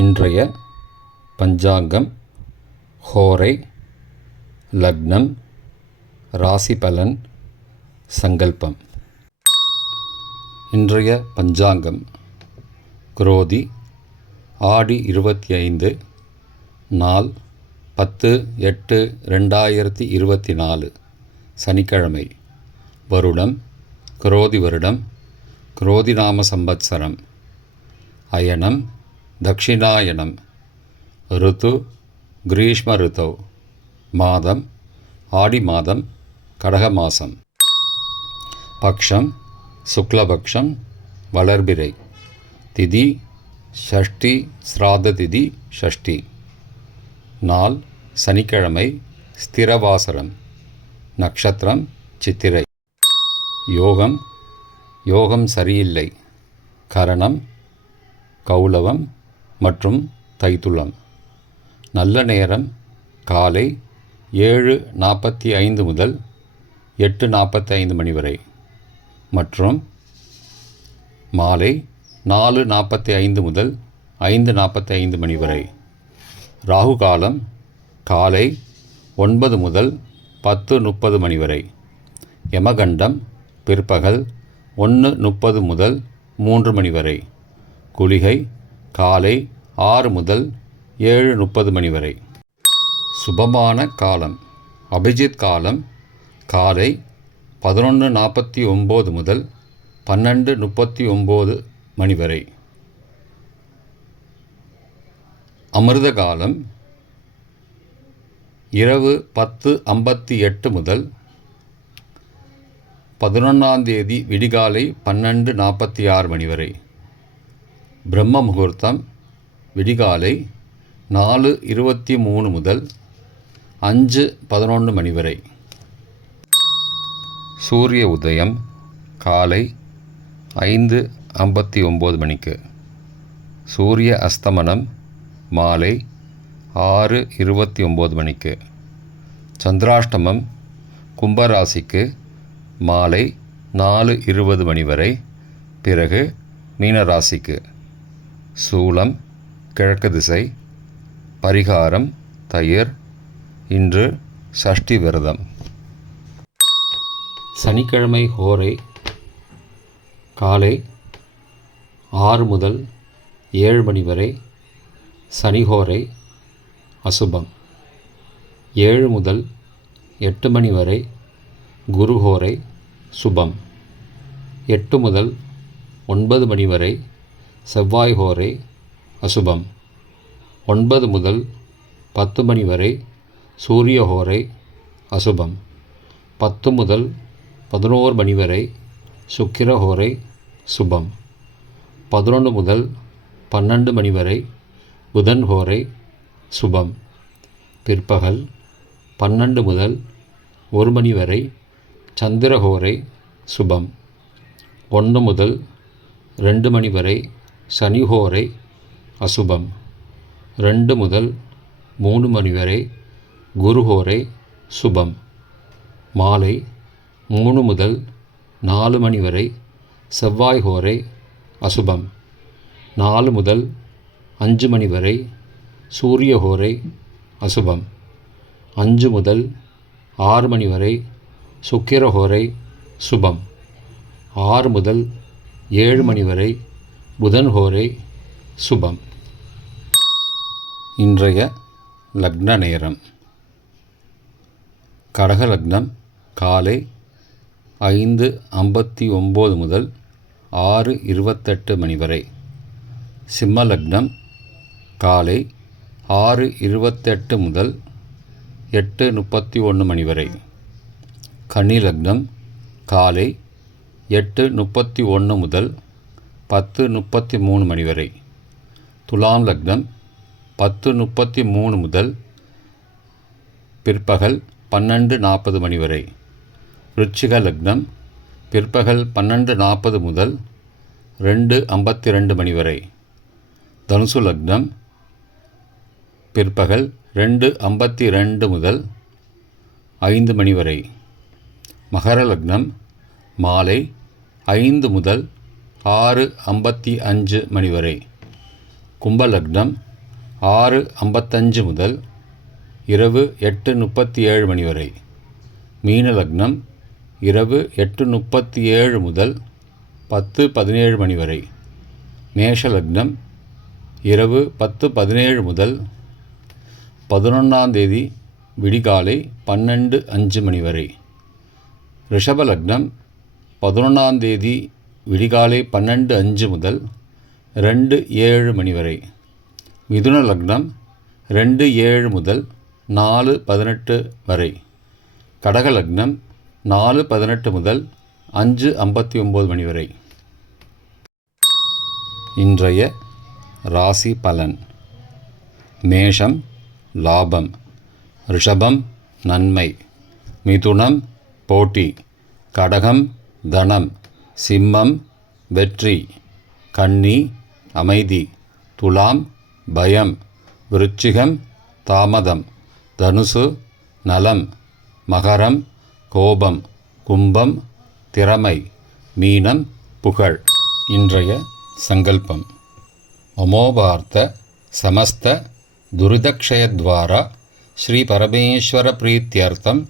இன்றைய பஞ்சாங்கம், ஹோரை, லக்னம், ராசி பலன், சங்கல்பம். இன்றைய பஞ்சாங்கம் குரோதி ஆடி 25, நாள் 10/8/2024, சனிக்கிழமை. வருடம் குரோதி வருடம், குரோதி நாம சம்பத்சரம். அயனம் தக்ஷிணாயனம். ருத்து கிரீஷ்ம ருத்தௌ. மாதம் ஆடி மாதம், கடக மாதம். பக்ஷம் சுக்லபக்ஷம், வளர்பிறை. திதி ஷஷ்டி, ஸ்ராத்த திதி ஷஷ்டி. நாள் சனிக்கிழமை, ஸ்திரவாசரம். நட்சத்திரம் சித்திரை. யோகம் சரியில்லை. கரணம் கௌலவம் மற்றும் தைத்துளம். நல்ல நேரம் காலை 7:45 முதல் 8:45 மணி வரை மற்றும் மாலை 4:45 முதல் 5:45 மணி வரை. ராகு காலம் காலை 9 முதல் 10:30 மணி வரை. யமகண்டம் பிற்பகல் 1:30 முதல் 3 மணி வரை. குளிகை காலை 6 முதல் 7:30 மணி வரை. சுபமான காலம் அபிஜித் காலம் காலை 11:49 முதல் 12:39 மணி வரை. அமிர்த காலம் இரவு 10:58 முதல் 11ஆம் தேதி விடிகாலை 12:46 மணி வரை. பிரம்ம முகூர்த்தம் விடிகாலை 4:23 முதல் 5:11 மணி வரை. சூரிய உதயம் காலை 5:59 மணிக்கு. சூரிய அஸ்தமனம் மாலை 6:29 மணிக்கு. சந்திராஷ்டமம் கும்பராசிக்கு மாலை 4:20 மணி வரை. பிறகு மீனராசிக்கு. சூலம் கிழக்கு திசை. பரிகாரம் தயிர். இன்று சஷ்டி விரதம். சனிக்கிழமை ஹோரை காலை 6 முதல் 7 மணி வரை. சனிஹோரை அசுபம். 7 முதல் 8 மணி வரை குருஹோரை சுபம். 8 முதல் 9 மணி வரை செவ்வாய் ஹோரை அசுபம். 9 முதல் 10 மணி வரை சூரிய ஹோரை அசுபம். 10 முதல் 11 மணி வரை சுக்கிர ஹோரை சுபம். 11 முதல் 12 மணி வரை புதன் ஹோரை சுபம். பிற்பகல் 12 முதல் 1 மணி வரை சந்திர ஹோரை சுபம். 1 முதல் 2 மணி வரை சனிஹோரை அசுபம். 2 முதல் 3 மணி வரை குருஹோரை சுபம். மாலை 3 முதல் 4 மணி வரை செவ்வாய் ஹோரை அசுபம். 4 முதல் 5 மணி வரை சூரிய ஹோரை அசுபம். 5 முதல் 6 மணி வரை சுக்கிர ஹோரை சுபம். 6 முதல் 7 மணி வரை புதன் ஹோரை சுபம். இன்றைய லக்ன நேரம். கடக லக்னம் காலை 5:59 முதல் 6:28 மணி வரை. சிம்ம லக்னம் காலை 6:28 முதல் 8:31 மணி வரை. கன்னி லக்னம் காலை 8:31 முதல் 10:33 மணி வரை. துலாம் லக்னம் 10:33 முதல் பிற்பகல் 12:40 மணி வரை. விருச்சிக லக்னம் பிற்பகல் 12:40 முதல் 2:52 மணி வரை. தனுசு லக்னம் பிற்பகல் 2:52 முதல் 5 மணி வரை. மகர லக்னம் மாலை 5 முதல் 6:55 மணி வரை. கும்பலக்னம் 6:55 முதல் இரவு 8:37 மணி வரை. மீன லக்னம் இரவு 8:37 முதல் 10:17 மணி வரை. மேஷ லக்னம் இரவு 10:17 முதல் 11ஆம் தேதி விடிகாலை 12:05 மணி வரை. ரிஷப லக்னம் 11ஆம் தேதி விடிகாலை 12:05 முதல் 2:07 மணி வரை. மிதுன லக்னம் 2:07 முதல் 4:18 வரை. கடக லக்னம் 4:18 முதல் 5:59 மணி வரை. இன்றைய ராசி பலன். மேஷம் லாபம், ரிஷபம் நன்மை, மிதுனம் போட்டி, கடகம் தனம், சிம்மம் வெற்றி, கன்னி அமைதி, துலாம் பயம், விருச்சிகம் தாமதம், தனுசு நலம், மகரம் கோபம், கும்பம் திறமை, மீனம் புகழ். இன்றைய சங்கல்பம். அமோபார்த்த சமஸ்த துரிதக்ஷயத்வாரா ஸ்ரீ பரமேஸ்வர பிரீத்யர்த்தம்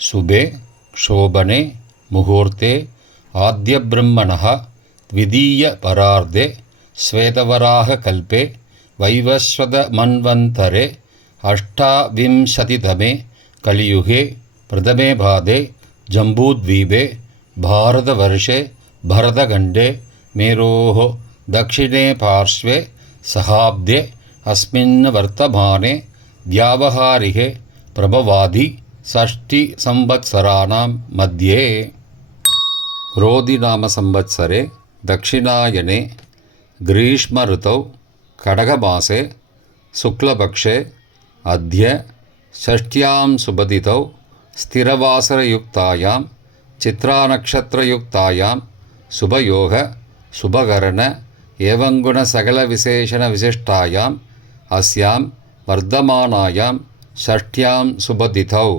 சுபே க்ஷோபனே முகூர்த்தே ஆத்ய பிரம்மணः த்விதீய பரார்த்தே ஸ்வேதவராக கல்பே வைவஸ்வத மன்வந்தரே அஷ்டாவிம்சதிதமே கலியுகே பிரதமே பாதே ஜம்பூத்வீபே பாரதவர்ஷே பரதகண்டே மேரோः दक्षिणे पार्श्वे सहाब्दे अस्मिन् वर्तमाने व्यावहारिके प्रभवादि षष्टिसंवत्सराणां मध्ये क्रोधिनामसंवत्सरे दक्षिणायने ग्रीष्मऋतौ कडगमासे शुक्लपक्षे अद्य षष्ट्यां सुबदितौ स्थिरवासरयुक्तायां चित्रानक्षत्रयुक्तायां शुभयोग शुभकरण एवंगुण सकल विशेषण विशिष्टायाम् अस्यां वर्धमानायां षष्ट्यां सुबदितौ